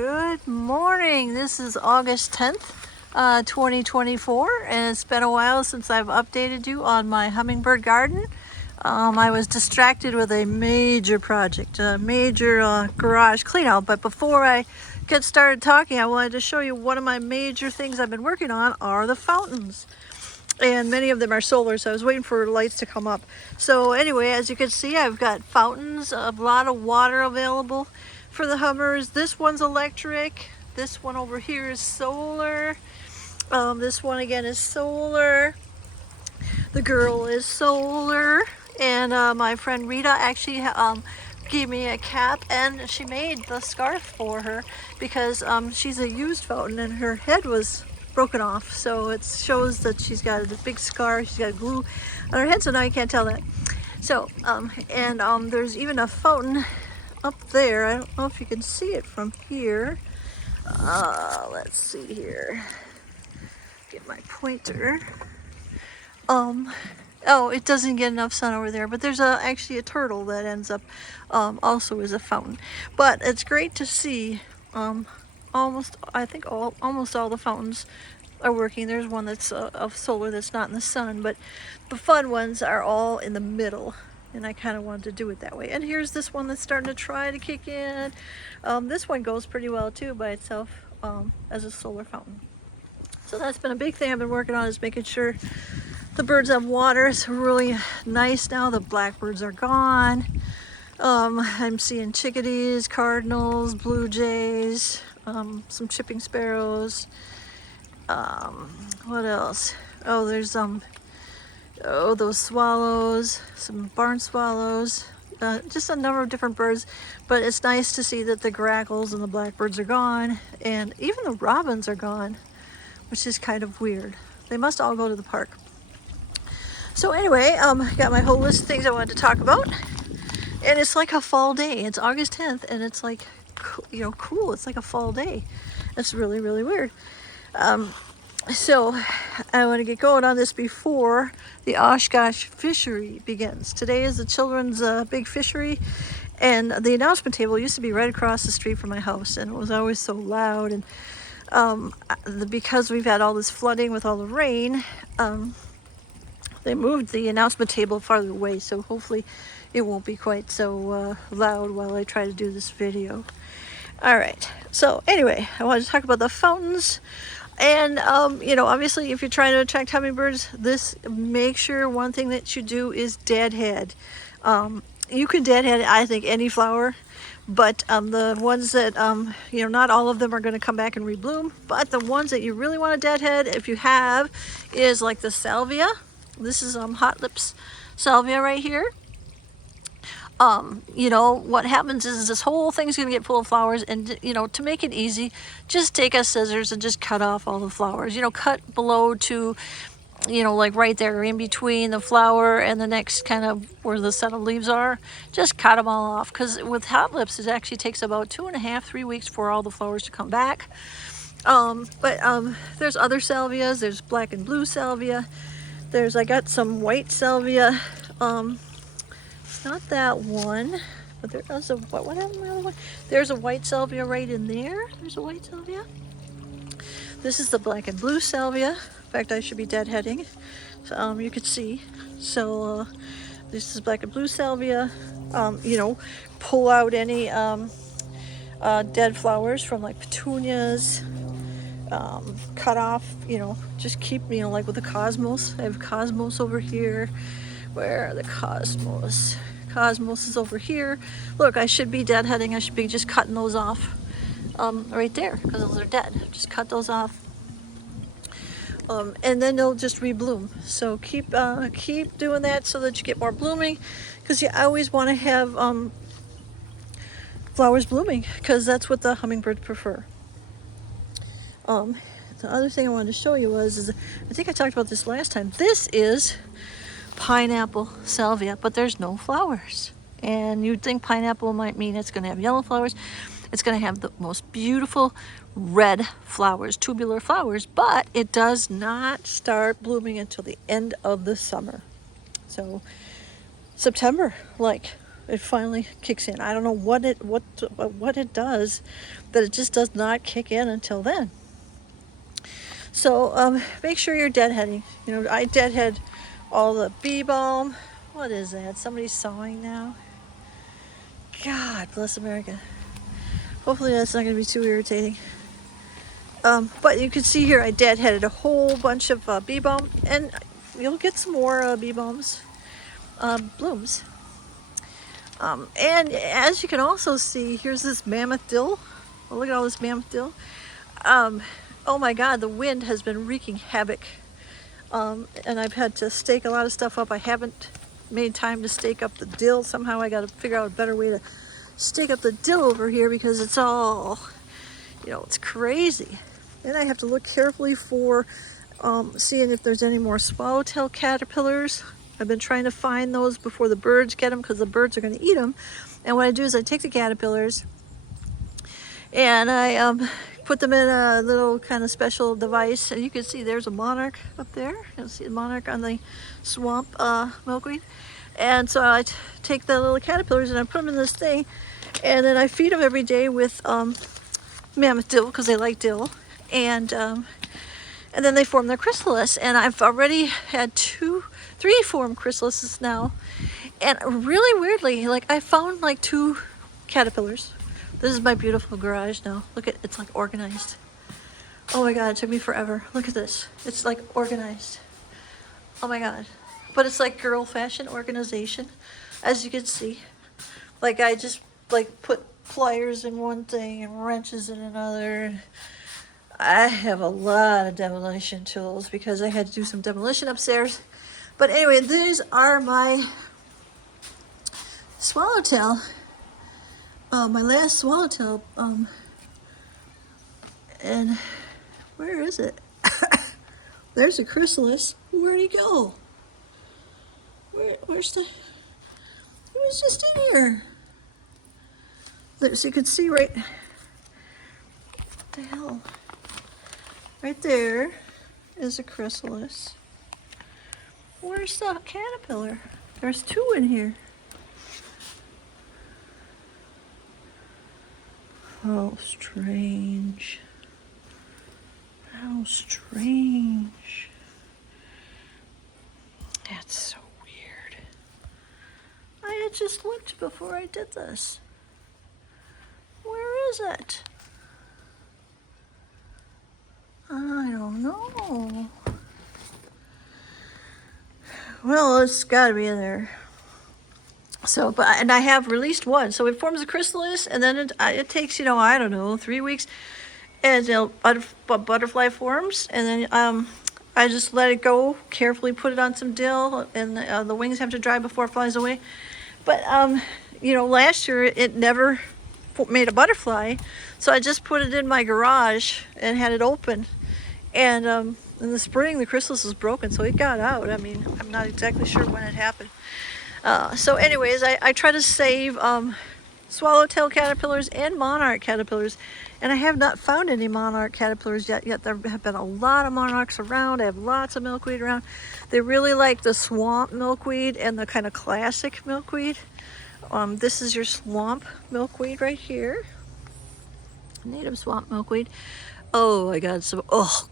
Good morning. This is August 10th, 2024, and it's been a while since I've updated you on my hummingbird garden. I was distracted with a major project, a major garage clean out, but before I get started talking, I wanted to show you one of my major things I've been working on are the fountains. And many of them are solar, so I was waiting for lights to come up. So anyway, as you can see, I've got fountains, a lot of water available for the hummers. This one's electric. This one over here is solar. This one again is solar. The girl is solar. And my friend Rita actually gave me a cap, and she made the scarf for her because she's a used fountain and her head was broken off, so it shows that she's got a big scar. She's got glue on her head, so now you can't tell that. So there's even a fountain up there. I don't know if you can see it from here. Let's see here, get my pointer. Oh, it doesn't get enough sun over there, but there's actually a turtle that ends up also as a fountain. But it's great to see almost all the fountains are working. There's one that's of solar that's not in the sun, but the fun ones are all in the middle, and I kind of wanted to do it that way. And here's this one that's starting to try to kick in. This one goes pretty well too by itself as a solar fountain. So that's been a big thing I've been working on, is making sure the birds have water. It's really nice now. The blackbirds are gone. I'm seeing chickadees, cardinals, blue jays, some chipping sparrows. What else? Oh, there's those swallows, some barn swallows, just a number of different birds. But it's nice to see that the grackles and the blackbirds are gone, and even the robins are gone, which is kind of weird. They must all go to the park. So anyway, got my whole list of things I wanted to talk about, and it's like a fall day. It's August 10th, and it's like, cool. It's like a fall day. It's really, really weird. So I want to get going on this before the Oshkosh fishery begins. Today is the children's big fishery, and the announcement table used to be right across the street from my house, and it was always so loud. And because we've had all this flooding with all the rain, they moved the announcement table farther away, so hopefully it won't be quite so loud while I try to do this video. All right, so anyway, I want to talk about the fountains. And obviously if you're trying to attract hummingbirds, make sure one thing that you do is deadhead. You can deadhead, I think, any flower, but the ones that not all of them are going to come back and rebloom, but the ones that you really want to deadhead, if you have, is like the salvia. This is hot lips salvia right here. What happens is this whole thing's going to get full of flowers, and to make it easy, just take a scissors and just cut off all the flowers. Cut below to like right there in between the flower and the next kind of where the set of leaves are. Just cut them all off, because with hot lips it actually takes about 2.5-3 weeks for all the flowers to come back. There's other salvias. There's black and blue salvia. I got some white salvia. Not that one, but there is what happened to the other one? There's a white salvia right in there. There's a white salvia. This is the black and blue salvia. In fact, I should be deadheading. So, you could see. So this is black and blue salvia. Pull out any dead flowers from like petunias. Cut off, just keep, like with the cosmos. I have cosmos over here. Where are the cosmos? Cosmos is over here. Look, I should be deadheading. I should be just cutting those off right there, because those are dead. Just cut those off. And then they'll just rebloom. So keep doing that so that you get more blooming, because you always want to have flowers blooming, because that's what the hummingbirds prefer. The other thing I wanted to show you is I think I talked about this last time. This is pineapple salvia, but there's no flowers. And you'd think pineapple might mean it's going to have yellow flowers. It's going to have the most beautiful red flowers, tubular flowers, but it does not start blooming until the end of the summer. So September, like it finally kicks in. I don't know what it does, that it just does not kick in until then. So make sure you're deadheading. You know, I deadhead all the bee balm. What is that? Somebody's sawing now. God bless America. Hopefully that's not going to be too irritating. But you can see here I deadheaded a whole bunch of bee balm, and you'll get some more bee balms blooms. And as you can also see, here's this mammoth dill. Oh, look at all this mammoth dill. Oh my God, the wind has been wreaking havoc. And I've had to stake a lot of stuff up. I haven't made time to stake up the dill. Somehow I got to figure out a better way to stake up the dill over here, because it's all, you know, it's crazy. Then I have to look carefully for seeing if there's any more swallowtail caterpillars. I've been trying to find those before the birds get them, because the birds are going to eat them. And what I do is I take the caterpillars and I put them in a little kind of special device. And you can see there's a monarch up there. You'll see the monarch on the swamp milkweed. And so I take the little caterpillars and I put them in this thing, and then I feed them every day with mammoth dill, because they like dill. And then they form their chrysalis. And I've already had 3 form chrysalises now. And really weirdly, like, I found like 2 caterpillars. This is my beautiful garage now. Look at, it's like organized. Oh my God, it took me forever. Look at this. It's like organized. Oh my God. But it's like girl fashion organization, as you can see. Like, I just like put pliers in one thing and wrenches in another. I have a lot of demolition tools because I had to do some demolition upstairs. But anyway, these are my swallowtail. My last swallowtail. And where is it? There's a chrysalis. Where'd he go? Where's the? He was just in here. So you can see right. What the hell? Right there is a chrysalis. Where's the caterpillar? There's 2 in here. How strange. How strange. That's so weird. I had just looked before I did this. Where is it? I don't know. Well, it's got to be in there. So, and I have released one. So it forms a chrysalis, and then it takes, I don't know, 3 weeks, and butterfly forms, and then I just let it go, carefully put it on some dill, and the wings have to dry before it flies away. But last year it never made a butterfly, so I just put it in my garage and had it open, and in the spring the chrysalis was broken, so it got out. I mean, I'm not exactly sure when it happened. So anyways, I try to save swallowtail caterpillars and monarch caterpillars, and I have not found any monarch caterpillars yet. There have been a lot of monarchs around. I have lots of milkweed around. They really like the swamp milkweed and the kind of classic milkweed. This is your swamp milkweed right here. Native swamp milkweed. Oh my God,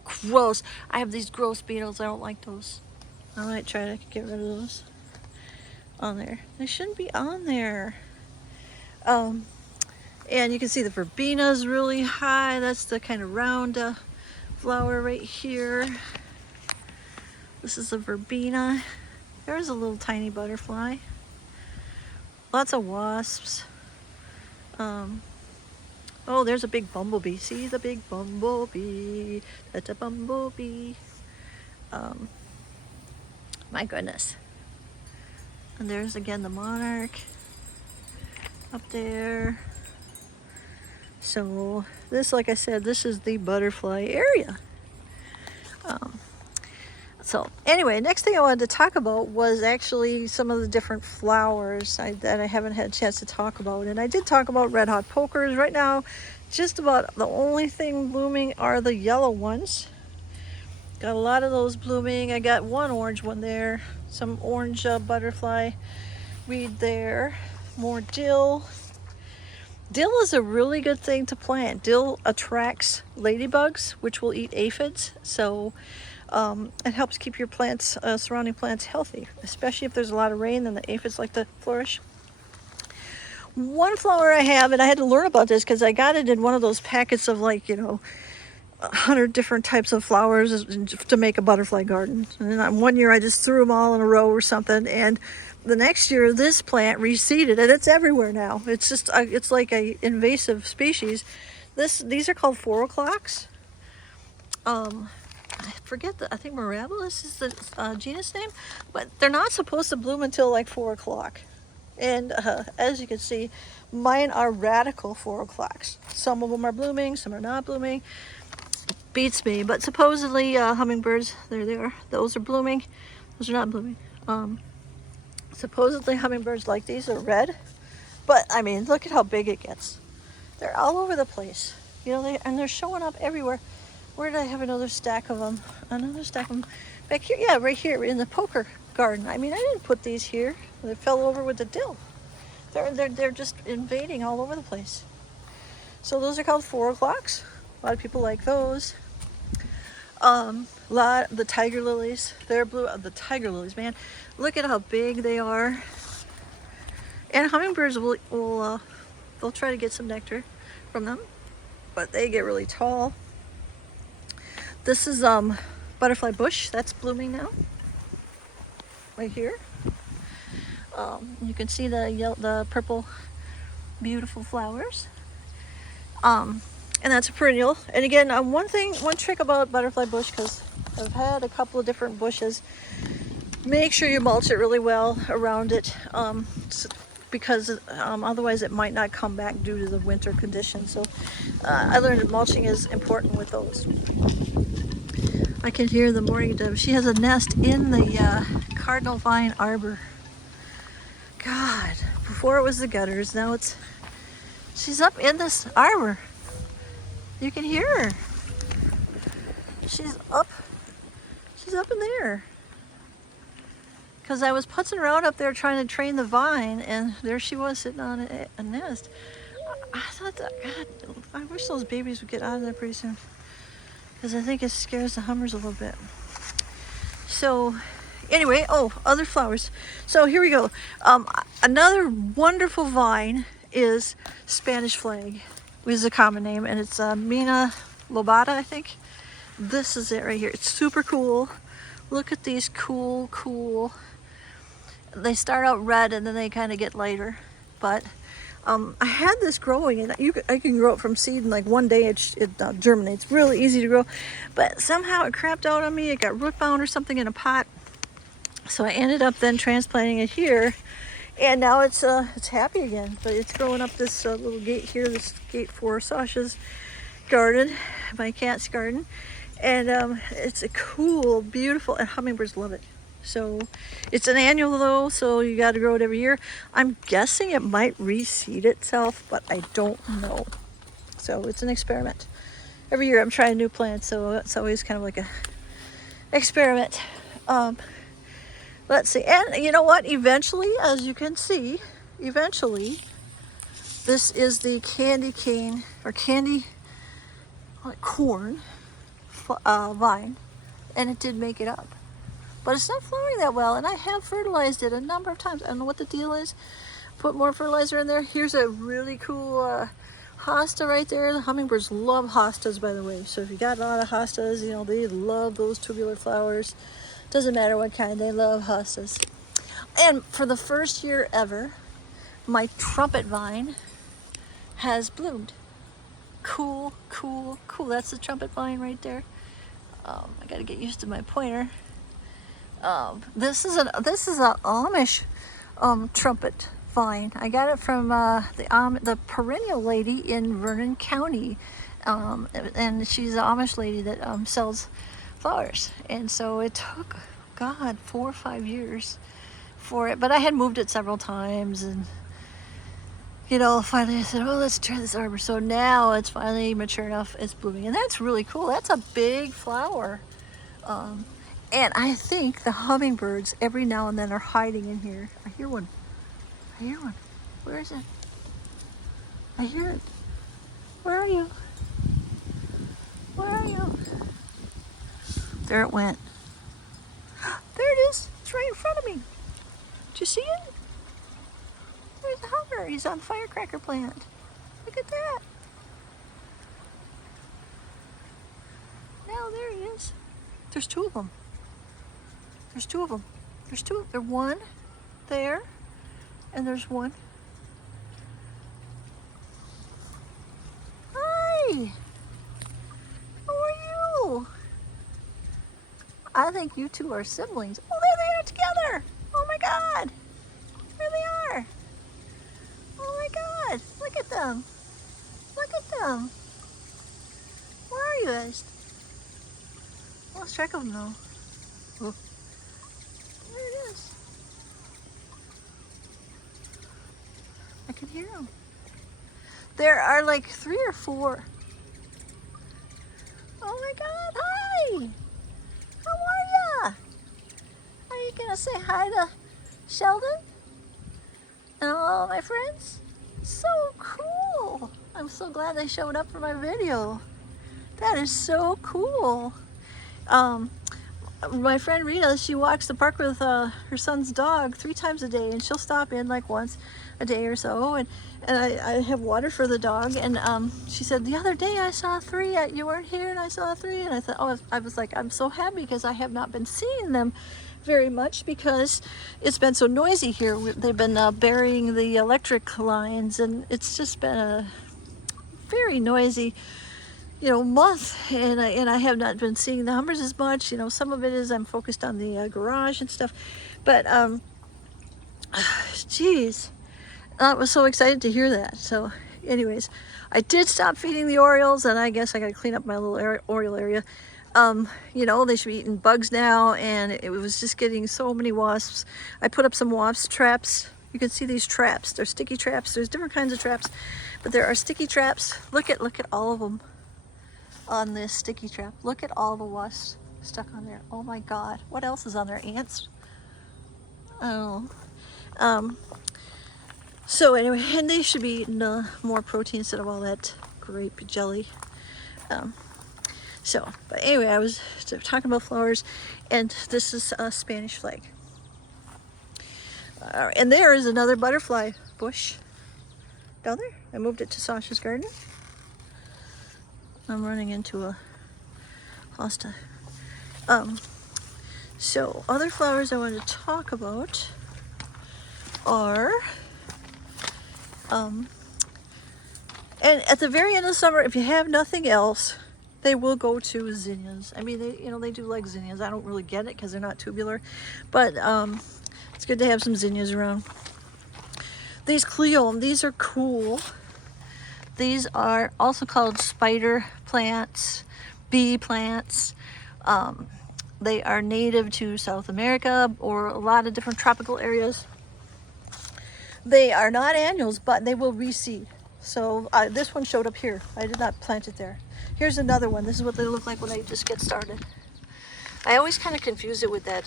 gross. I have these gross beetles. I don't like those. I might try to get rid of those on there. They shouldn't be on there. And you can see the verbena is really high. That's the kind of round flower right here. This is the verbena. There's a little tiny butterfly. Lots of wasps. Oh, there's a big bumblebee. See the big bumblebee? That's a bumblebee. My goodness. And there's again the monarch up there. So this, like I said, this is the butterfly area. So anyway, next thing I wanted to talk about was actually some of the different flowers that I haven't had a chance to talk about. And I did talk about red hot pokers. Right now, just about the only thing blooming are the yellow ones. Got a lot of those blooming. I got one orange one there, some orange butterfly weed there. More dill. Dill is a really good thing to plant. Dill attracts ladybugs, which will eat aphids. So it helps keep your plants, surrounding plants healthy, especially if there's a lot of rain, then the aphids like to flourish. One flower I have, and I had to learn about this because I got it in one of those packets of 100 different types of flowers to make a butterfly garden. And then one year I just threw them all in a row or something, and the next year this plant reseeded, and it's everywhere now. It's just it's like a invasive species. These are called 4 o'clocks. I forget I think Mirabilis is the genus name, but they're not supposed to bloom until like 4 o'clock. And as you can see, mine are radical 4 o'clocks. Some of them are blooming, some are not blooming. Beats me, but supposedly hummingbirds, there they are. Those are blooming, those are not blooming. Supposedly hummingbirds like these are red, but I mean, look at how big it gets. They're all over the place, and they're showing up everywhere. Where did I have another stack of them? Another stack of them back here. Yeah, right here in the poker garden. I mean, I didn't put these here. They fell over with the dill. They're just invading all over the place. So those are called 4 o'clocks. A lot of people like those. The tiger lilies. They're blue. The tiger lilies, man. Look at how big they are. And hummingbirds will they'll try to get some nectar from them, but they get really tall. This is butterfly bush. That's blooming now. Right here. You can see the purple, beautiful flowers. And that's a perennial. And again, one trick about butterfly bush, because I've had a couple of different bushes, make sure you mulch it really well around it, because otherwise it might not come back due to the winter conditions. So I learned that mulching is important with those. I can hear the mourning dove. She has a nest in the cardinal vine arbor. God, before it was the gutters, now she's up in this arbor. You can hear her. She's up in there. Because I was putzing around up there trying to train the vine, and there she was sitting on a nest. I thought, God, I wish those babies would get out of there pretty soon, because I think it scares the hummers a little bit. So anyway, other flowers. So here we go. Another wonderful vine is Spanish flag, which is a common name, and it's Mina lobata, I think. This is it right here. It's super cool. Look at these cool. They start out red and then they kind of get lighter. But I had this growing, and I can grow it from seed in like one day. It germinates. Really easy to grow. But somehow it crapped out on me. It got root bound or something in a pot. So I ended up then transplanting it here. And now it's happy again. But it's growing up this little gate here, this gate for Sasha's garden, my cat's garden. And it's a cool, beautiful, and hummingbirds love it. So it's an annual though, so you got to grow it every year. I'm guessing it might reseed itself, but I don't know. So it's an experiment. Every year I'm trying new plants, so it's always kind of like a experiment. Let's see, and you know what? Eventually, as you can see, this is the candy cane or candy corn vine, and it did make it up. But it's not flowering that well, and I have fertilized it a number of times. I don't know what the deal is. Put more fertilizer in there. Here's a really cool hosta right there. The hummingbirds love hostas, by the way. So if you got a lot of hostas, they love those tubular flowers. Doesn't matter what kind, they love hostas. And for the first year ever, my trumpet vine has bloomed. Cool. That's the trumpet vine right there. I got to get used to my pointer. This is an Amish trumpet vine. I got it from the perennial lady in Vernon County, and she's an Amish lady that sells flowers. And so it took 4 or 5 years for it, but I had moved it several times, and finally I said, let's try this arbor. So now it's finally mature enough, it's blooming, and that's really cool. That's a big flower. And I think the hummingbirds every now and then are hiding in here. I hear one. Where is it? I hear it. Where are you? Where are you? There it went. There it is. It's right in front of me. Did you see it? There's a hover. He's on firecracker plant. Look at that. Now there he is. There's two of them. There's two of them. There's two. There's one there, and there's one. Hi. How are you? I think you two are siblings. Oh, there they are together. Oh my God. There they are. Oh my God. Look at them. Look at them. Where are you guys? I lost track of them though. Oh. There it is. I can hear them. There are like 3 or 4. Oh my God, hi! How are ya? Are you gonna say hi to Sheldon and all my friends? So cool! I'm so glad they showed up for my video. That is so cool. My friend Rita, she walks the park with her son's dog 3 times a day, and she'll stop in like once a day or so, and I have water for the dog, and she said the other day I saw 3, you weren't here, and I saw 3, and I thought, oh, I was like, I'm so happy because I have not been seeing them very much because it's been so noisy here. They've been burying the electric lines, and it's just been a very noisy, you know, month, and I have not been seeing the Hummers as much. You know, some of it is I'm focused on the garage and stuff, but geez, I was so excited to hear that. So anyways, I did stop feeding the Orioles, and I guess I got to clean up my little Oriole area. You know, they should be eating bugs now, and it was just getting so many wasps. I put up some wasp traps. You can see these traps. They're sticky traps. There's different kinds of traps, but there are sticky traps. Look at all of them on this sticky trap. Look at all the wasps stuck on there. Oh my God. What else is on there? Ants? Oh. So anyway, and they should be eating more protein instead of all that grape jelly. But anyway, I was talking about flowers, and this is a Spanish flag. And there is another butterfly bush down there. I moved it to Sasha's garden. I'm running into a hosta. So other flowers I want to talk about are, and at the very end of the summer, if you have nothing else, they will go to zinnias. I mean, they do like zinnias. I don't really get it because they're not tubular, but it's good to have some zinnias around. These Cleome, these are cool. These are also called spider plants, bee plants. They are native to South America or a lot of different tropical areas. They are not annuals, but they will reseed. So this one showed up here. I did not plant it there. Here's another one. This is what they look like when they just get started. I always kind of confuse it with that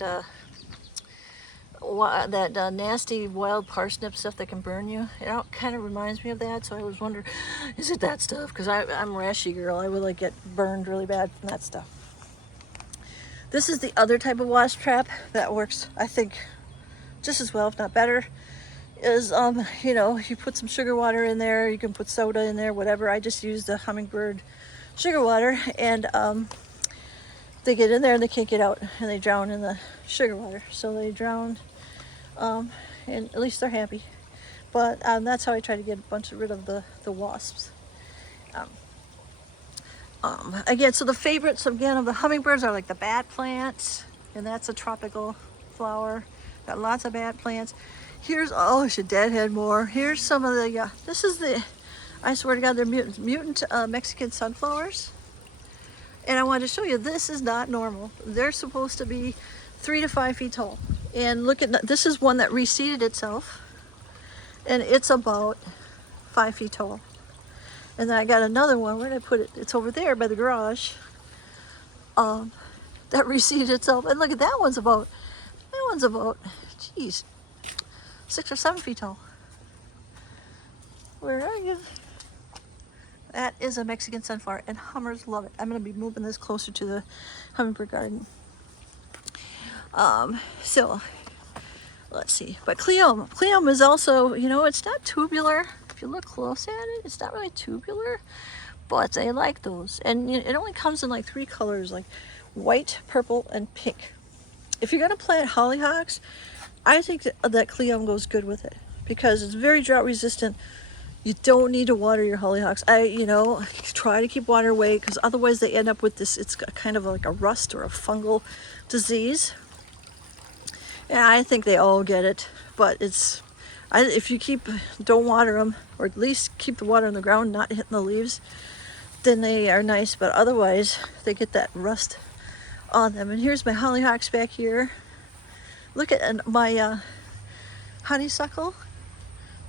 nasty wild parsnip stuff that can burn you. It kind of reminds me of that, so I was wondering, is it that stuff? Because I'm a rashy girl. I would like get burned really bad from that stuff. This is the other type of wasp trap that works, I think, just as well, if not better. Is you know, you put some sugar water in there, you can put soda in there, whatever. I just use the Hummingbird sugar water, and they get in there and they can't get out, and they drown in the sugar water. So they drown, and at least they're happy. But that's how I try to get rid of the wasps. Again, so the favorites again of the hummingbirds are like the bat plants, and that's a tropical flower. Got lots of bat plants. Here's, oh, I should deadhead more. Here's some of the, this is the, I swear to God, they're mutant Mexican sunflowers. And I wanted to show you, this is not normal. They're supposed to be 3 to 5 feet tall. And look at, this is one that reseeded itself. And it's about 5 feet tall. And then I got another one, where did I put it? It's over there by the garage. That reseeded itself. And look at that one's about, geez, 6 or 7 feet tall. Where are you? That is a Mexican sunflower, and hummers love it. I'm going to be moving this closer to the hummingbird garden. So let's see. But Cleome is also, you know, it's not tubular. If you look close at it, it's not really tubular, but I like those. And it only comes in like 3 colors, like white, purple, and pink. If you're going to plant hollyhocks, I think that Cleome goes good with it because it's very drought resistant. You don't need to water your hollyhocks. I try to keep water away because otherwise they end up with this, it's kind of like a rust or a fungal disease. And I think they all get it, but if you don't water them, or at least keep the water on the ground, not hitting the leaves, then they are nice, but otherwise they get that rust on them. And here's my hollyhocks back here. Look at my honeysuckle.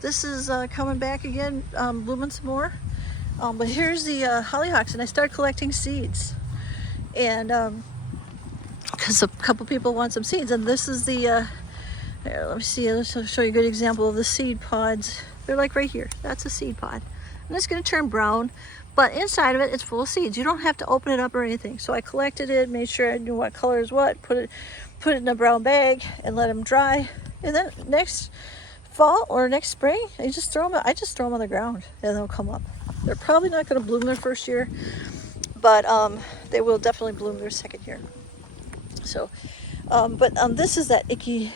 This is coming back again, blooming some more. But here's the hollyhocks, and I started collecting seeds. And because a couple people want some seeds, and this is the, here, let me see, let's show you a good example of the seed pods. They're like right here, that's a seed pod. And it's gonna turn brown, but inside of it, it's full of seeds. You don't have to open it up or anything. So I collected it, made sure I knew what color is what, put it in a brown bag and let them dry. And then next fall or next spring, I just throw them on the ground and they'll come up. They're probably not gonna bloom their first year, but they will definitely bloom their second year. So, this is that icky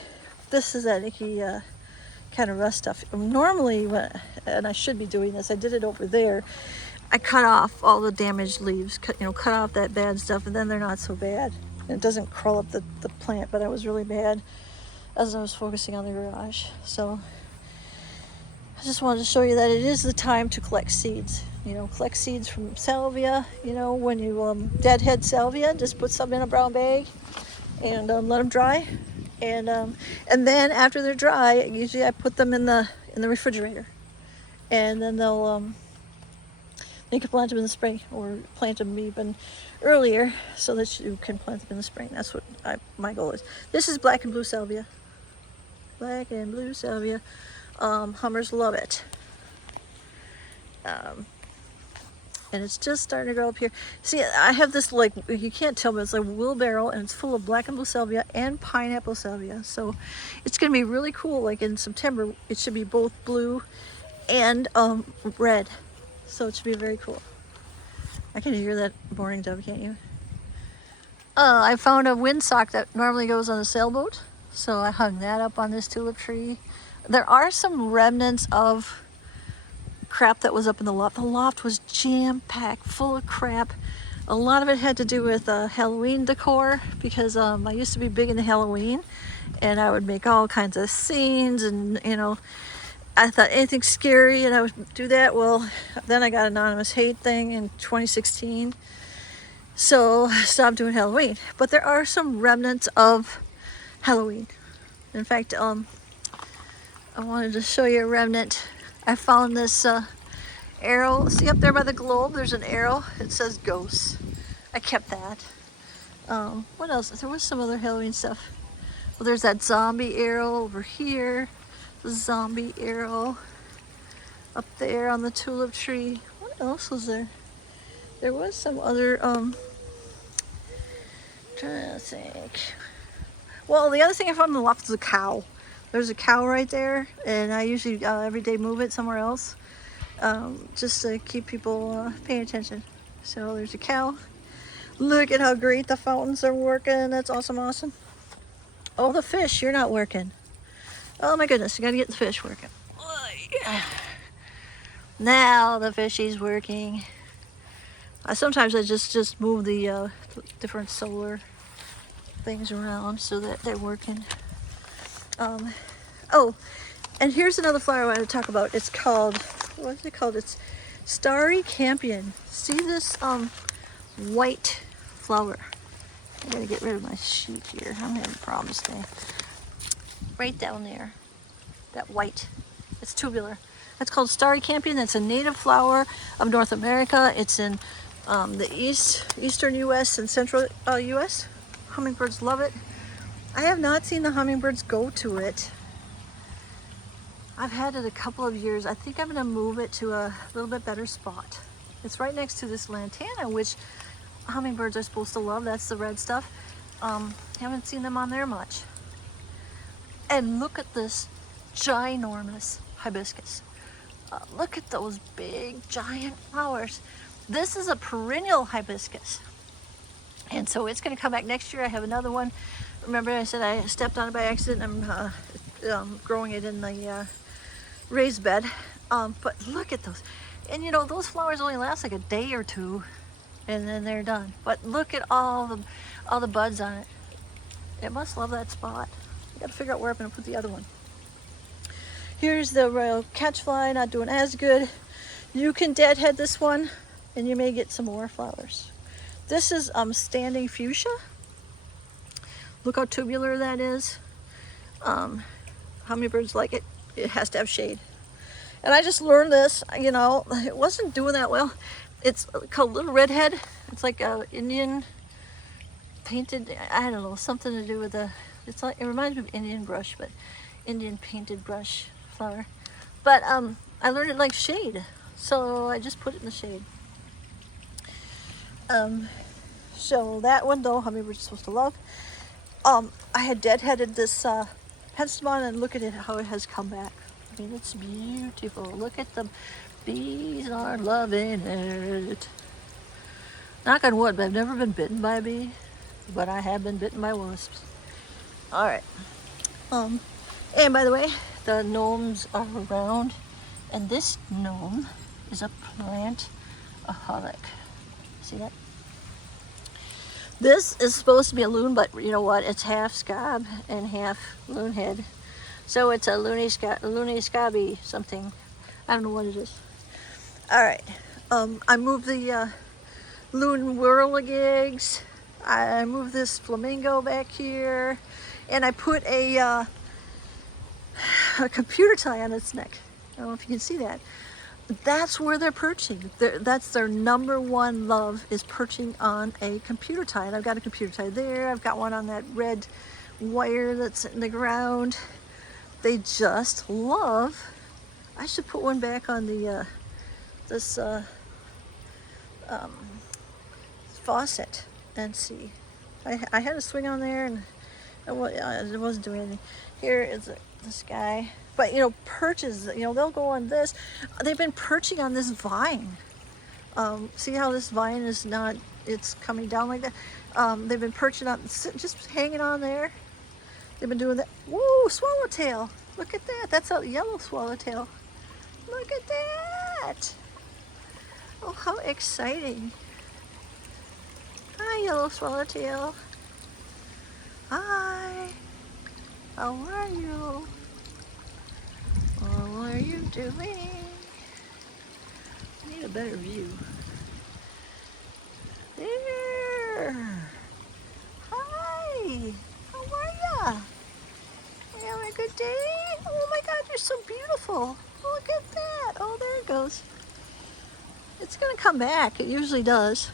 kind of rust stuff. Normally, and I should be doing this, I did it over there. I cut off all the damaged leaves, cut off that bad stuff, and then they're not so bad. And it doesn't crawl up the plant, but I was really bad as I was focusing on the garage. So I just wanted to show you that it is the time to collect seeds. Collect seeds from salvia. When you deadhead salvia, just put some in a brown bag and let them dry. And then after they're dry, usually I put them in the refrigerator, and then you can plant them in the spring or plant them even earlier so that you can plant them in the spring. That's what my goal is. This is black and blue salvia. Black and blue salvia. Hummers love it. And it's just starting to grow up here. See, I have this, like, you can't tell, but it's like a wheelbarrow, and it's full of black and blue salvia and pineapple salvia. So it's going to be really cool. Like in September, it should be both blue and red. So it should be very cool. I can hear that mourning dove, can't you? I found a windsock that normally goes on a sailboat. So I hung that up on this tulip tree. There are some remnants of crap that was up in the loft. The loft was jam-packed, full of crap. A lot of it had to do with Halloween decor, because I used to be big into Halloween, and I would make all kinds of scenes, and I thought anything scary, and I would do that. Well, then I got anonymous hate thing in 2016, so I stopped doing Halloween. But there are some remnants of Halloween. In fact, I wanted to show you a remnant. I found this arrow. See up there by the globe, there's an arrow. It says ghosts. I kept that. What else? There was some other Halloween stuff. Well, there's that zombie arrow over here. The zombie arrow up there on the tulip tree. What else was there? There was some other, trying to think. Well, the other thing I found in the loft was a cow. There's a cow right there, and I usually every day move it somewhere else, just to keep people paying attention. So there's a cow. Look at how great the fountains are working. That's awesome, awesome. Oh, the fish, you're not working. Oh my goodness, you gotta get the fish working. Now the fishy's working. Sometimes I just move the different solar things around so that they're working. Oh, and here's another flower I want to talk about. It's called, what is it called? It's Starry Campion. See this white flower? I gotta get rid of my sheet here. I'm having problems today. Right down there, that white. It's tubular. That's called Starry Campion. That's a native flower of North America. It's in the eastern U.S. and central U.S. Hummingbirds love it. I have not seen the hummingbirds go to it. I've had it a couple of years. I think I'm gonna move it to a little bit better spot. It's right next to this lantana, which hummingbirds are supposed to love. That's the red stuff. Haven't seen them on there much. And look at this ginormous hibiscus. Look at those big giant flowers. This is a perennial hibiscus. And so it's gonna come back next year. I have another one. Remember I said I stepped on it by accident. I'm growing it in the raised bed. But look at those. And you know, those flowers only last like a day or two and then they're done. But look at all the buds on it. It must love that spot. I gotta figure out where I'm gonna put the other one. Here's the royal catchfly, not doing as good. You can deadhead this one and you may get some more flowers. This is standing fuchsia. Look how tubular that is. Hummingbirds like it. It has to have shade. And I just learned this, you know, it wasn't doing that well. It's called Little Redhead. It's like a Indian painted, I don't know, something to do with it's like, it reminds me of Indian brush, but Indian painted brush flower. But I learned it like shade, so I just put it in the shade. So that one though, hummingbirds are supposed to love. I had deadheaded this penstemon, and look at it, how it has come back. I mean, it's beautiful. Look at the bees are loving it. Knock on wood, but I've never been bitten by a bee, but I have been bitten by wasps. All right. And by the way, the gnomes are around, and this gnome is a plantaholic. See that? This is supposed to be a loon, but you know what? It's half scab and half loon head. So it's a loony scabby something. I don't know what it is. All right. I moved the loon whirligigs. I moved this flamingo back here, and I put a computer tie on its neck. I don't know if you can see that. That's where they're perching. That's their number one love, is perching on a computer tie. And I've got a computer tie there. I've got one on that red wire that's in the ground. They just love. I should put one back on the this faucet and see. I had a swing on there and it wasn't doing anything. Here is this guy. But you know, perches, you know, they'll go on this. They've been perching on this vine. See how this vine is not, it's coming down like that? They've been perching on, just hanging on there. They've been doing that. Whoa, swallowtail. Look at that. That's a yellow swallowtail. Look at that. Oh, how exciting. Hi, yellow swallowtail. Hi. How are you? What are you doing? I need a better view. There. Hi. How are ya? You having a good day? Oh my God, you're so beautiful. Look at that. Oh, there it goes. It's gonna come back. It usually does.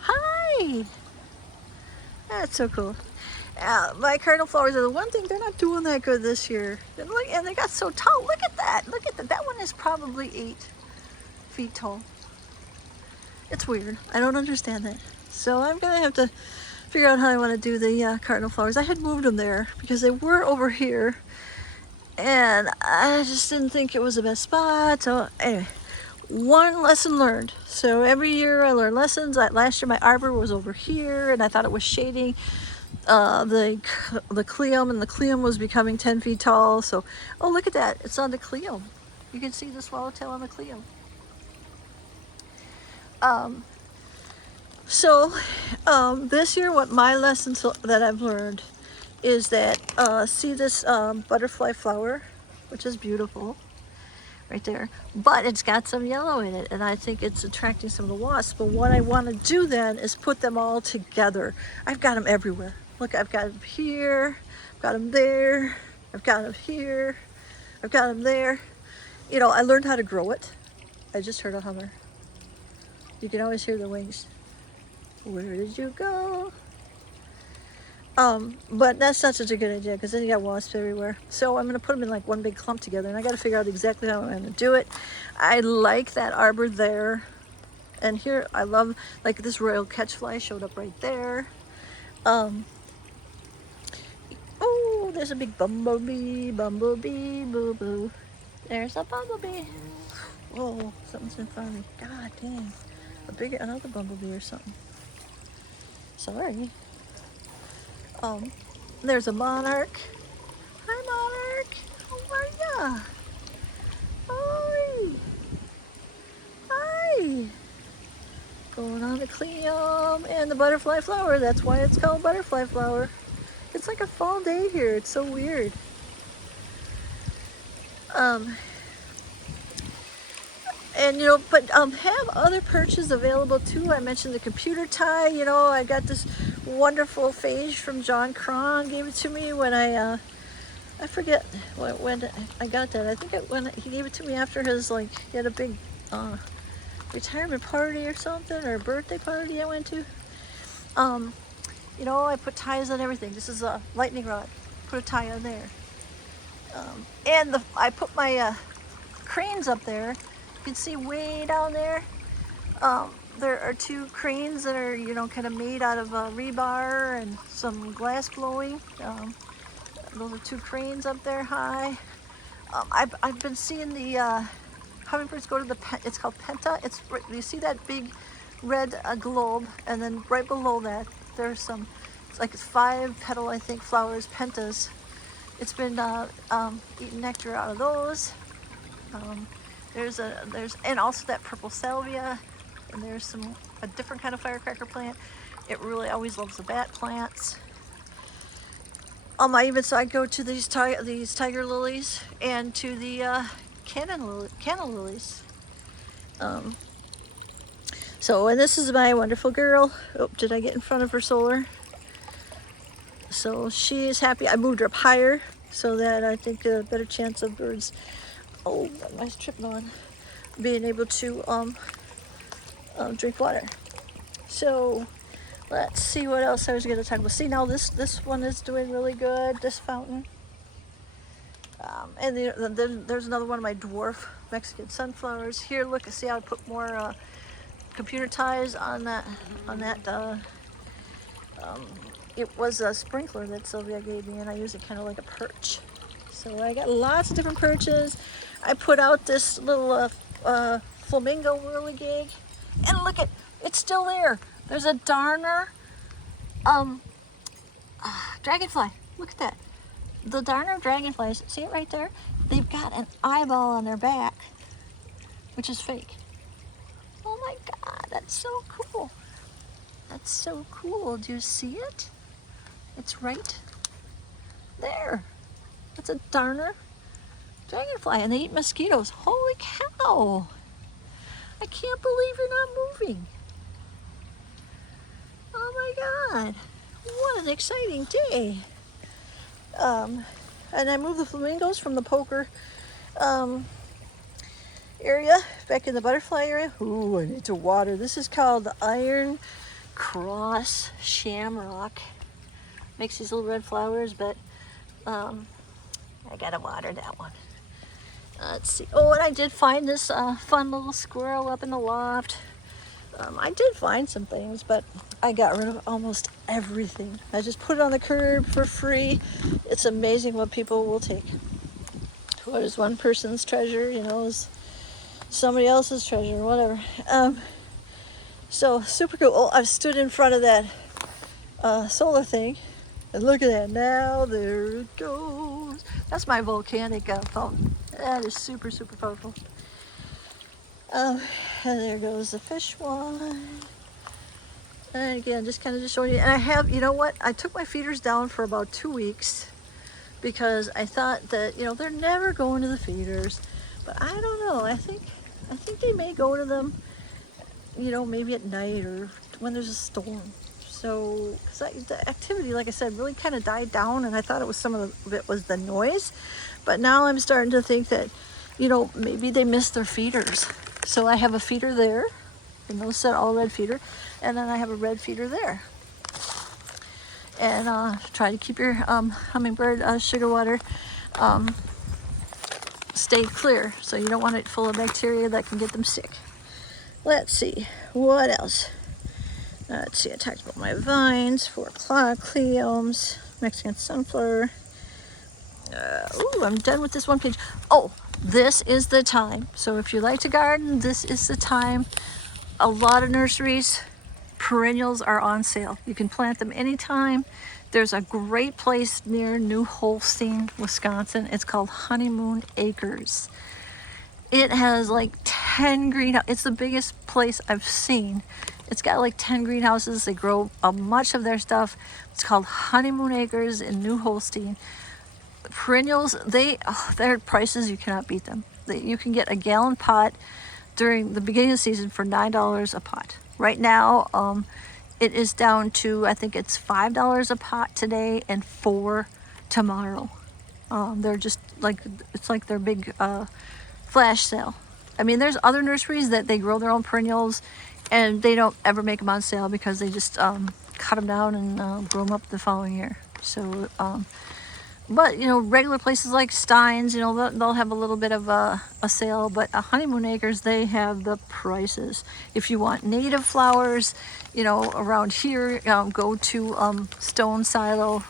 Hi. That's so cool. My cardinal flowers are the one thing, they're not doing that good this year. And look, and they got so tall. Look at that. Look at that. That one is probably 8 feet tall. It's weird. I don't understand that. So I'm gonna have to figure out how I want to do the cardinal flowers. I had moved them there because they were over here, and I just didn't think it was the best spot. So anyway, one lesson learned. So every year I learn lessons. Last year my arbor was over here, and I thought it was shading the cleum, and the cleum was becoming 10 feet tall. So, oh, look at that. It's on the cleum. You can see the swallowtail on the cleum. This year, what my lessons that I've learned is that, see this butterfly flower, which is beautiful right there, but it's got some yellow in it, and I think it's attracting some of the wasps. But what I want to do then is put them all together. I've got them everywhere. Look, I've got them here, I've got them there, I've got them here, I've got them there. You know, I learned how to grow it. I just heard a hummer. You can always hear the wings. Where did you go? But that's not such a good idea because then you got wasps everywhere. So I'm gonna put them in like one big clump together, and I got to figure out exactly how I'm gonna do it. I like that arbor there, and here I love, like, this royal catchfly showed up right there. Oh, there's a big bumblebee, boo boo. There's a bumblebee. Whoa, something's in front of me. God dang, another bumblebee or something. Sorry. There's a monarch. Hi, monarch. How are ya? Hi. Hi. Going on to clean and the butterfly flower. That's why it's called butterfly flower. It's like a fall day here. It's so weird. And but have other perches available too. I mentioned the computer tie. I got this wonderful phage from John Cron. Gave it to me when I forget when I got that. I think when he gave it to me after he had a big retirement party or something, or a birthday party I went to. I put ties on everything. This is a lightning rod. Put a tie on there. And I put my cranes up there. You can see way down there. There are two cranes that are, kind of made out of rebar and some glass blowing. Those are two cranes up there high. I've been seeing the hummingbirds go to it's called Penta. You see that big red globe, and then right below that there's it's like 5 petal, I think, flowers, pentas. It's been eating nectar out of those. And also that purple salvia, and there's a different kind of firecracker plant. It really always loves the bat plants. I go to these tiger lilies and to the canna lilies. And this is my wonderful girl. Oh, did I get in front of her solar? So she is happy. I moved her up higher so that I think a better chance of birds. Oh, nice tripping on. Being able to drink water. So let's see what else I was going to talk about. See, now this one is doing really good. This fountain. And there's another one of my dwarf Mexican sunflowers. Here, look, see how I put more computer ties on that. It was a sprinkler that Sylvia gave me, and I use it kind of like a perch. So I got lots of different perches. I put out this little flamingo whirligig, and look it's still there. There's a darner dragonfly. Look at that. The darner dragonflies, see it right there? They've got an eyeball on their back, which is fake. Oh my God, that's so cool. That's so cool. Do you see it? It's right there. It's a darner dragonfly, and they eat mosquitoes. Holy cow. I can't believe you're not moving. Oh my God. What an exciting day. And I moved the flamingos from the poker area back in the butterfly area. Ooh, I need to water. This is called the Iron Cross Shamrock. Makes these little red flowers, but I gotta water that one. Let's see. Oh, and I did find this fun little squirrel up in the loft. I did find some things, but I got rid of almost everything. I just put it on the curb for free. It's amazing what people will take. What is one person's treasure, is somebody else's treasure, whatever. So super cool. Oh, I've stood in front of that solar thing, and look at that. Now there it goes. That's my volcanic fountain. That is super, super powerful. And there goes the fish one. And again, just showing you. And I have, you know what? I took my feeders down for about 2 weeks because I thought that, they're never going to the feeders. But I don't know. I think they may go to them, maybe at night or when there's a storm. So, because the activity, like I said, really kind of died down, and I thought it was some of it was the noise. But now I'm starting to think that, maybe they missed their feeders. So I have a feeder there, and those set all red feeder, and then I have a red feeder there. and try to keep your hummingbird sugar water stay clear, so you don't want it full of bacteria that can get them sick. Let's see, what else? Let's see, I talked about my vines, 4 o'clock, cleomes, Mexican sunflower. Ooh, I'm done with this one page. Oh, this is the time. So if you like to garden, this is the time. A lot of nurseries, perennials are on sale. You can plant them anytime. There's a great place near New Holstein, Wisconsin. It's called Honeymoon Acres. It has like 10 greenhouses. It's the biggest place I've seen. It's got like 10 greenhouses. They grow much of their stuff. It's called Honeymoon Acres in New Holstein. Perennials, their prices, you cannot beat them. You can get a gallon pot during the beginning of the season for $9 a pot. Right now, it is down to, I think it's $5 a pot today and $4 tomorrow. They're just like, it's like their big flash sale. I mean, there's other nurseries that they grow their own perennials and they don't ever make them on sale because they just cut them down and grow them up the following year. So, but, you know, regular places like Stein's, you know, they'll have a little bit of a sale, but Honeymoon Acres, they have the prices. If you want native flowers, you know, around here, go to Stone Silo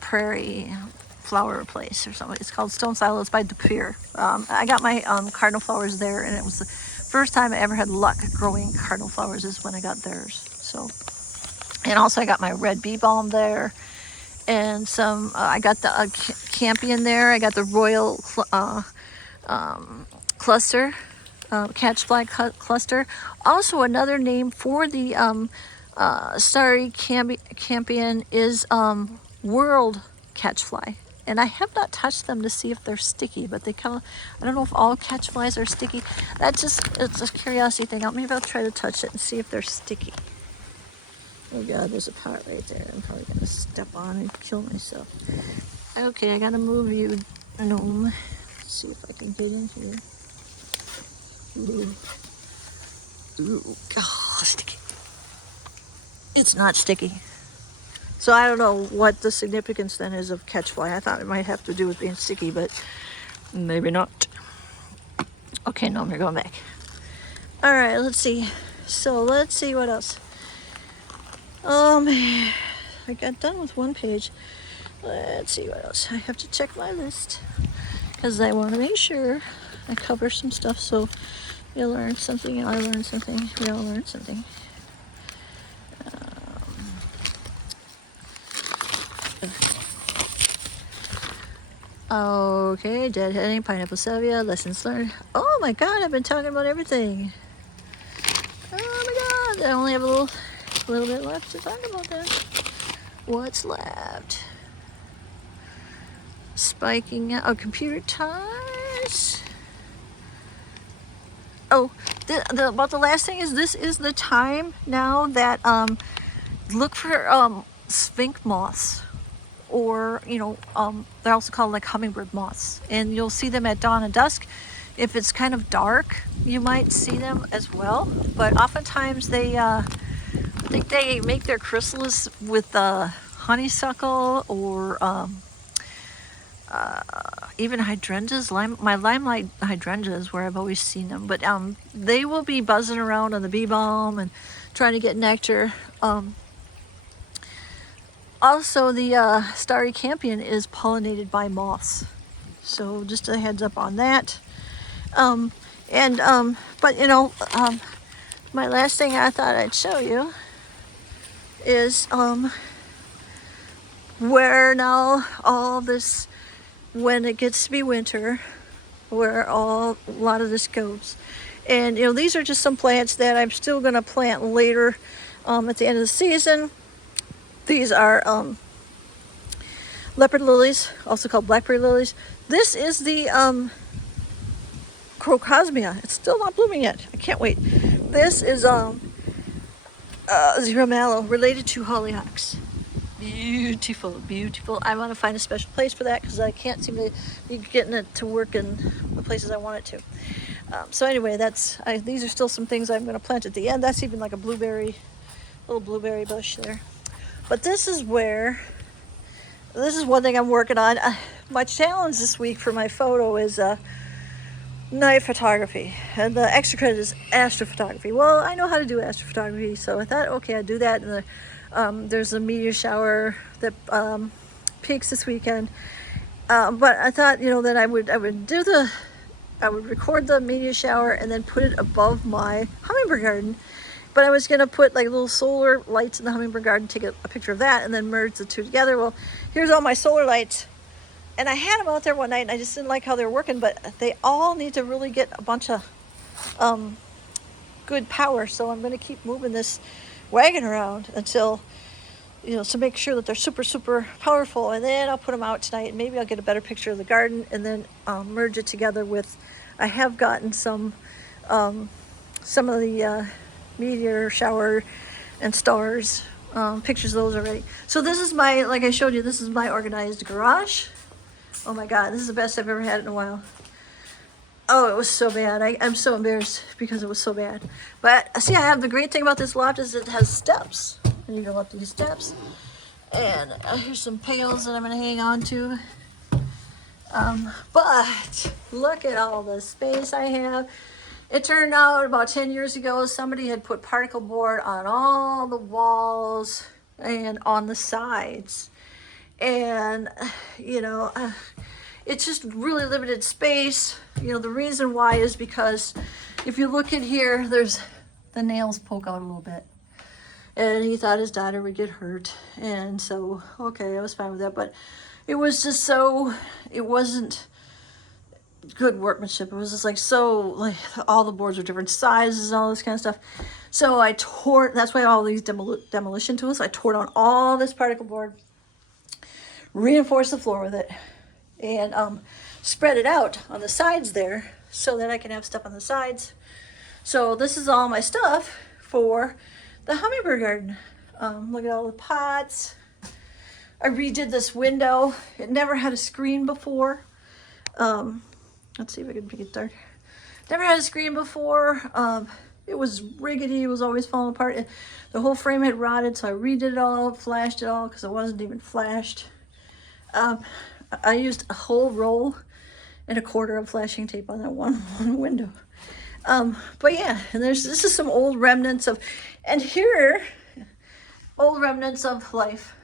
Prairie Flower Place or something. It's called Stone Silo. It's by De Pere. I got my cardinal flowers there, and it was the first time I ever had luck growing cardinal flowers is when I got theirs. So, and also I got my red bee balm there. And some, I got the campion there. I got the royal cluster, catchfly cluster. Also, another name for the starry campion is world catchfly. And I have not touched them to see if they're sticky, but they kind of, I don't know if all catchflies are sticky. It's a curiosity thing. Maybe I'll try to touch it and see if they're sticky. Oh God, there's a pot right there. I'm probably gonna step on and kill myself. Okay, I gotta move you, gnome. Let's see if I can get in here. Ooh, oh, sticky. It's not sticky. So I don't know what the significance then is of catchfly. I thought it might have to do with being sticky, but maybe not. Okay, gnome, you're going back. All right, let's see. So let's see what else. I got done with one page. Let's see what else. I have to check my list because I want to make sure I cover some stuff so you learn something and I learn something. We all learn something. Okay, deadheading, pineapple salvia, lessons learned. Oh my God, I've been talking about everything. Oh my God, I only have a little bit left to talk about that. What's left? Spiking out. Oh, computer ties. Oh, about the last thing is this is the time now that look for skink moths, or you know they're also called like hummingbird moths, and you'll see them at dawn and dusk. If it's kind of dark, you might see them as well, but oftentimes they I think they make their chrysalis with honeysuckle or even hydrangeas. My limelight hydrangeas where I've always seen them, but they will be buzzing around on the bee balm and trying to get nectar. Also, the starry campion is pollinated by moths, so just a heads up on that. But you know, my last thing I thought I'd show you is where now all this, when it gets to be winter, where a lot of this goes. And you know, these are just some plants that I'm still going to plant later at the end of the season. These are leopard lilies, also called blackberry lilies. This is the crocosmia. It's still not blooming yet. I can't wait. This is zero mallow, related to hollyhocks. Beautiful, beautiful. I want to find a special place for that because I can't seem to be getting it to work in the places I want it to. So anyway, these are still some things I'm going to plant at the end. That's even like a little blueberry bush there. But this is one thing I'm working on. My challenge this week for my photo is night photography, and the extra credit is astrophotography. Well, I know how to do astrophotography, so I thought, okay, I'd do that. And there's a meteor shower that peaks this weekend. But I thought, that I would record the meteor shower and then put it above my hummingbird garden. But I was gonna put like little solar lights in the hummingbird garden, take a picture of that, and then merge the two together. Well, here's all my solar lights. And I had them out there one night, and I just didn't like how they were working, but they all need to really get a bunch of good power. So I'm going to keep moving this wagon around until, to make sure that they're super, super powerful. And then I'll put them out tonight, and maybe I'll get a better picture of the garden, and then merge it together with, I have gotten some of the meteor shower and stars, pictures of those already. So this is like I showed you, this is my organized garage. Oh my God, this is the best I've ever had in a while. Oh, it was so bad. I'm so embarrassed because it was so bad. But see, I have the great thing about this loft is it has steps. And you go up these steps. And here's some pails that I'm gonna hang on to. But look at all the space I have. It turned out about 10 years ago, somebody had put particle board on all the walls and on the sides. And it's just really limited space. The reason why is because if you look in here, there's the nails poke out a little bit, and he thought his daughter would get hurt. And so, okay, I was fine with that, but it was just it wasn't good workmanship. It was just all the boards were different sizes and all this kind of stuff. So that's why all these demolition tools, I tore down all this particle board, reinforce the floor with it, and spread it out on the sides there so that I can have stuff on the sides. So this is all my stuff for the hummingbird garden. Look at all the pots. I redid this window. It never had a screen before. Let's see if I can make it dark. Never had a screen before. It was rickety. It was always falling apart. The whole frame had rotted, so I redid it all, flashed it all because it wasn't even flashed. I used a whole roll and a quarter of flashing tape on that one window. But yeah, and this is some old remnants of life.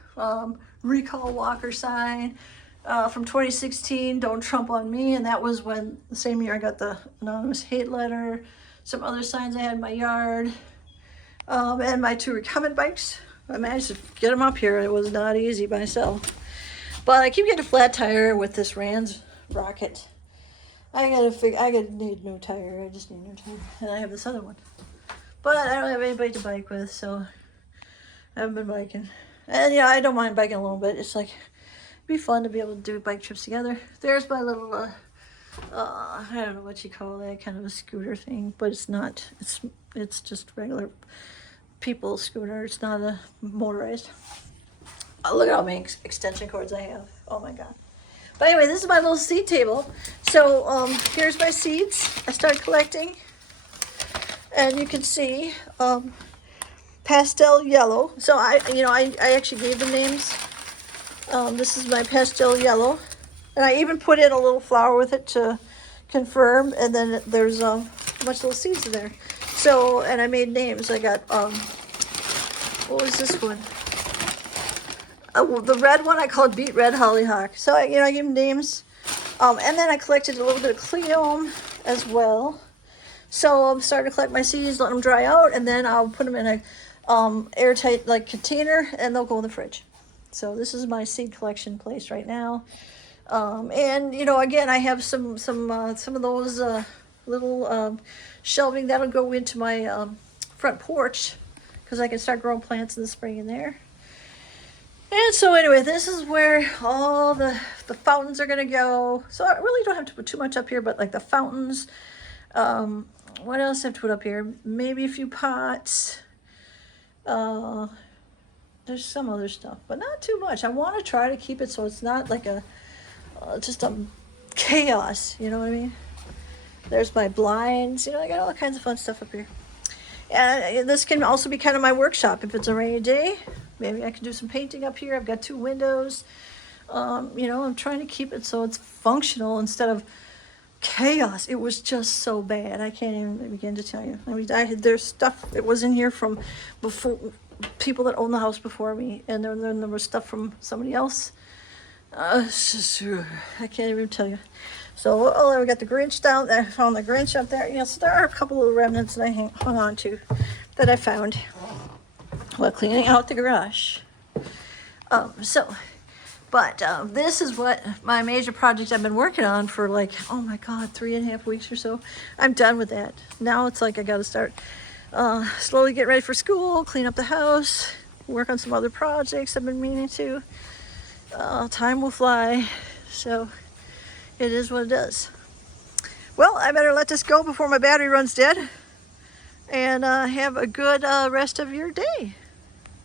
Recall Walker sign from 2016, Don't Trump on Me, and that was when the same year I got the anonymous hate letter. Some other signs I had in my yard, and my two recumbent bikes. I managed to get them up here. It was not easy myself. But I keep getting a flat tire with this Rans rocket. I need no tire. I just need no tire. And I have this other one. But I don't have anybody to bike with, so I haven't been biking. And I don't mind biking a little bit. It's it'd be fun to be able to do bike trips together. There's my little, I don't know what you call that, kind of a scooter thing, but it's not. It's just regular people's scooter. It's not a motorized. Look at all my extension cords I have. Oh my God. But anyway, this is my little seed table. So here's my seeds. I started collecting. And you can see pastel yellow. So I actually gave them names. This is my pastel yellow. And I even put in a little flower with it to confirm. And then there's a bunch of little seeds in there. So, and I made names. I got, what was this one? The red one I called Beet Red Hollyhock. So I gave them names, and then I collected a little bit of cleome as well. So I'm starting to collect my seeds, let them dry out, and then I'll put them in a airtight container, and they'll go in the fridge. So this is my seed collection place right now. And again, I have some of those little shelving that'll go into my front porch because I can start growing plants in the spring in there. And so anyway, this is where all the fountains are going to go. So I really don't have to put too much up here, but like the fountains. What else I have to put up here? Maybe a few pots. There's some other stuff, but not too much. I want to try to keep it so it's not like just a chaos. You know what I mean? There's my blinds. I got all kinds of fun stuff up here. And this can also be kind of my workshop. If it's a rainy day, Maybe I can do some painting up here. I've got 2 windows. You know, I'm trying to keep it so it's functional instead of chaos. It was just so bad. I can't even begin to tell you. I mean, there's stuff that was in here from before, people that owned the house before me, and then there was stuff from somebody else. It's just, I can't even tell you. So, oh, we got the Grinch down there. I found the Grinch up there. Yes, there are a couple of remnants that I hung on to that I found while cleaning out the garage. But this is what my major project I've been working on for like, oh my God, 3.5 weeks or so. I'm done with that. Now it's like I got to start slowly get ready for school, clean up the house, work on some other projects I've been meaning to. Time will fly, so it is what it is. Well, I better let this go before my battery runs dead, and have a good rest of your day.